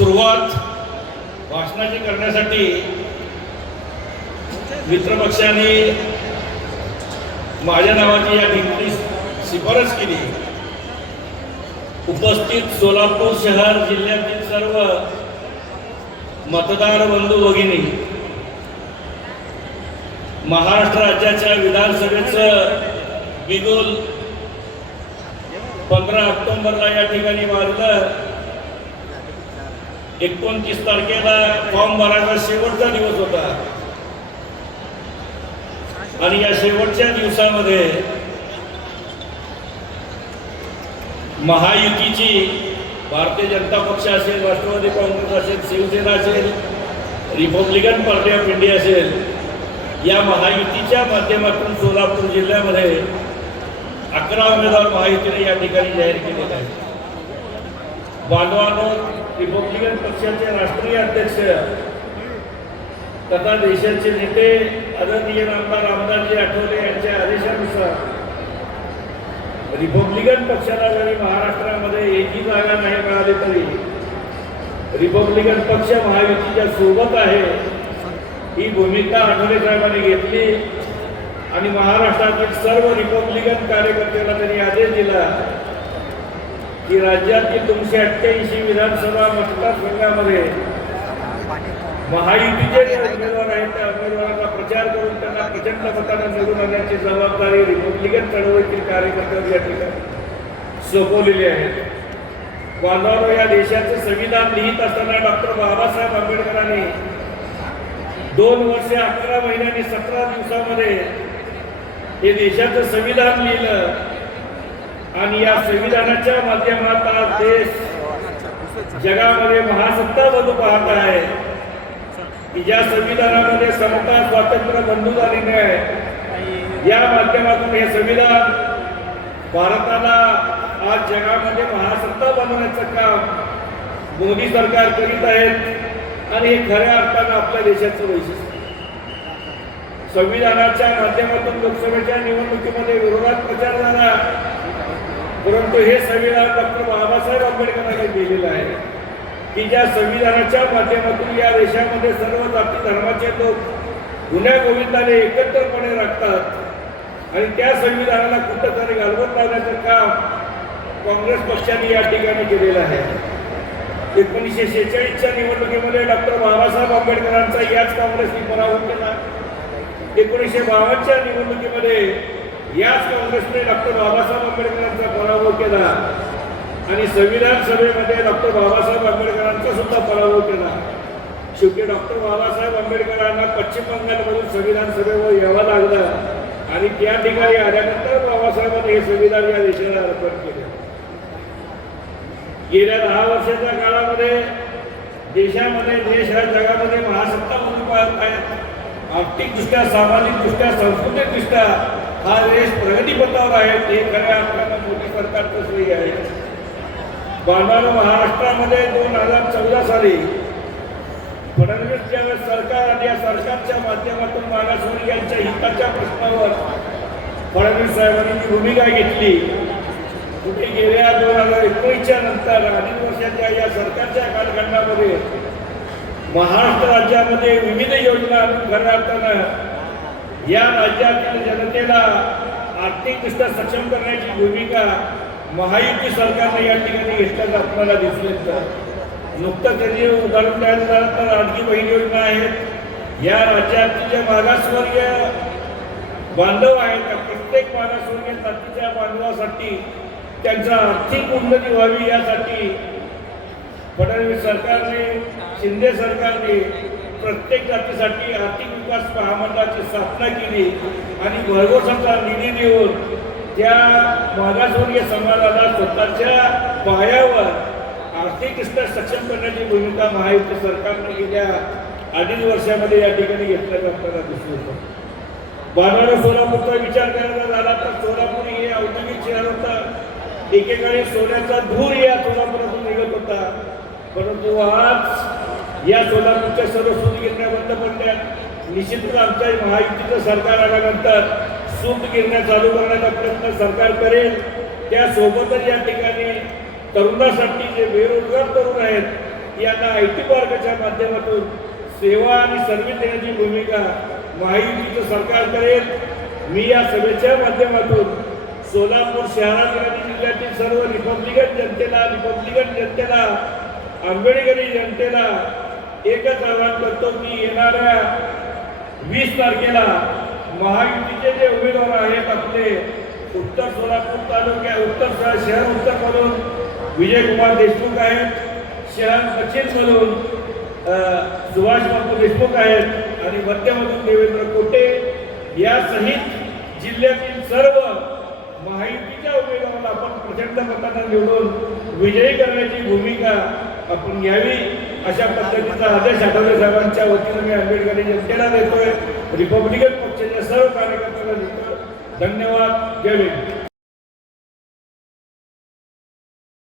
सुरुवात भाषणाची करण्यासाठी मित्रपक्षाने माझ्या नावाची या ठिकाणी शिफारस केली. उपस्थित सोलापूर शहर जिल्ह्यातील सर्व मतदार बंधू भगिनी महाराष्ट्र राज्याच्या विधानसभेचं बिगुल पंधरा ऑक्टोबरला या ठिकाणी मारलं एकोणतीस तारखेला फॉर्म भरायचा शेवटचा दिवस होता. आणि या शेवटच्या दिवसामध्ये महायुतीची भारतीय जनता पक्ष असेल राष्ट्रवादी काँग्रेस असेल शिवसेना असेल रिपब्लिकन पार्टी ऑफ इंडिया असेल या महायुतीच्या माध्यमातून सोलापूर जिल्ह्यामध्ये अकरा उमेदवार महायुतीने या ठिकाणी जाहीर केलेले आहेत. बांधवानो रिपब्लिकन पक्षाचे राष्ट्रीय अध्यक्ष तथा देशाचे नेते आदरणीय आमदार रामदासजी आठवले यांच्या आदेशानुसार रिपब्लिकन पक्षाला जरी महाराष्ट्रामध्ये एकही जागा नाही मिळाली तरी रिपब्लिकन पक्ष महायुतीच्या सोबत आहे. ही भूमिका आठवले साहेबांनी घेतली आणि महाराष्ट्रातील सर्व रिपब्लिकन कार्यकर्त्यांना त्यांनी आदेश दिला. की राज्यातील दोनशे अठ्ठ्याऐंशी विधानसभा मतदारसंघामध्ये महायुतीचे जे उमेदवार आहेत त्या उमेदवारांचा प्रचार करून त्यांना प्रचंड मतानं निवडून आणण्याची जबाबदारी रिपब्लिकन चळवळीतील कार्यकर्त्यांनी या ठिकाणी सोपवलेली आहे. बांधवांनो या देशाचे संविधान लिहित असताना डॉक्टर बाबासाहेब आंबेडकरांनी दोन वर्षे अकरा महिन्यांनी सतरा दिवसामध्ये हे देशाचं संविधान लिहिलं. आणि या संविधानाच्या माध्यमात आज देश जगामध्ये महासत्ता बनू पाहत आहे. की ज्या संविधानामध्ये समता स्वातंत्र्य बंधू आणि आहे या माध्यमातून हे संविधान भारताला आज जगामध्ये महासत्ता बनवण्याचं काम मोदी सरकार करीत आहेत आणि हे खऱ्या अर्थानं आपल्या देशाचं वैशिष्ट्य संविधानाच्या माध्यमातून लोकसभेच्या निवडणुकीमध्ये विरोधात प्रचार झाला. परंतु हे संविधान डॉक्टर बाबासाहेब आंबेडकरांनी दिलेलं आहे की ज्या संविधानाच्या माध्यमातून या देशामध्ये सर्व जाती धर्माचे लोक गुन्ह्या गोविंदाने एकत्रपणे राखतात आणि त्या संविधानाला कुठंतरी घालवत लावण्याचं काम काँग्रेस पक्षाने या ठिकाणी केलेलं आहे. एकोणीसशे शेहेचाळीसच्या निवडणुकीमध्ये डॉक्टर बाबासाहेब आंबेडकरांचा याच काँग्रेसने पराभव केला. एकोणीसशे बावन्नच्या निवडणुकीमध्ये याच काँग्रेसने डॉक्टर बाबासाहेब आंबेडकरांचा पराभव केला. आणि संविधान सभेमध्ये डॉक्टर बाबासाहेब आंबेडकरांचा सुद्धा पराभव केला. शेवटी डॉक्टर बाबासाहेब आंबेडकरांना पश्चिम बंगालमधून संविधान सभेवर यावं लागलं. आणि त्या ठिकाणी आल्यानंतर बाबासाहेबांनी हे संविधान या देशाला अर्पण केले. गेल्या दहा वर्षाच्या काळामध्ये देशामध्ये देश ह्या जगामध्ये महासत्ता म्हणून पाहत आहे आर्थिकदृष्ट्या सामाजिकदृष्ट्या सांस्कृतिकदृष्ट्या हा देश प्रगतीपथावर आहे ते खऱ्या अर्थानं मोदी सरकारचं श्रेय आहे. बांधवानं महाराष्ट्रामध्ये दोन हजार चौदा साली फडणवीस ज्यावेळेस सरकार आणि या सरकारच्या माध्यमातून मागासवर्गीय यांच्या हिताच्या प्रश्नावर फडणवीस साहेबांनी भूमिका घेतली कुठे गेल्या दोन हजार एकोणीसच्या नंतर अनेक वर्षाच्या या सरकारच्या कालखंडामध्ये महाराष्ट्र राज्यामध्ये विविध योजना आणून खऱ्या अर्थानं या राज्यातील जनतेला आर्थिकदृष्ट्या सक्षम करण्याची भूमिका महायुती सरकारने या ठिकाणी घेतल्याचं आपल्याला दिसून येतं नुकतं त्यांनी उदाहरण द्यायला झालं तर आणखी बहीण योजना आहेत. या राज्यातील जे मागासवर्गीय बांधव आहेत त्या प्रत्येक मागासवर्गीय जातीच्या बांधवासाठी त्यांचा आर्थिक उन्नती व्हावी यासाठी फडणवीस सरकारने शिंदे सरकारने प्रत्येक जातीसाठी आर्थिक विकास महामंडळाची स्थापना केली आणि भरघोसाचा निधी देऊन त्या मागासवर्गीय समाजाला स्वतःच्या पायावर आर्थिकदृष्ट्या सक्षम करण्याची भूमिका महायुक्त सरकारने गेल्या अडीच वर्षामध्ये या ठिकाणी घेतल्याचं आपल्याला दिसून येतं बांधवाडा सोलापूरचा विचार करायचा झाला तर सोलापूर हे औद्योगिक शहर होतं. एकेकाळी सोन्याचा धूर या सोलापुरातून निघत होता. परंतु आज या सोलापूरच्या सर्व सूतगिरण्या बंद पडल्या निश्चितच आमच्या महायुतीचं सरकार आल्यानंतर सूतगिरण्या चालू करण्याचा प्रयत्न सरकार करेल. त्यासोबतच या ठिकाणी तरुणासाठी जे बेरोजगार तरुण आहेत यांना आय टी पार्कच्या माध्यमातून सेवा आणि सर्व्हिस देण्याची भूमिका महायुतीचं सरकार करेल. मी या सभेच्या माध्यमातून सोलापूर शहरातील आणि जिल्ह्यातील सर्व रिपब्लिकन जनतेला रिपब्लिकन जनतेला आंबेडकरी जनतेला एकच आवाहन करतो की येणाऱ्या वीस तारखेला महायुतीचे जे उमेदवार आहेत आपले उत्तर सोलापूर तालुक्या उत्तर श- शहर विजय विजयकुमार देशमुख आहेत शहर दक्षिण अ, सुभाष बापू देशमुख आहेत आणि मध्यमधून देवेंद्र कोटे. यासहित जिल्ह्यातील सर्व महायुतीच्या उमेदवाराला आपण प्रचंड मतांना निवडून विजयी करण्याची भूमिका आपण घ्यावी. अशा पद्धतीचा आदेश आठवले साहेबांच्या वतीनं मी आंबेडकरी जनतेला देतोय. रिपब्लिकन पक्षाच्या सर्व कार्यकर्त्यांना देतोय. धन्यवाद. जय भीम.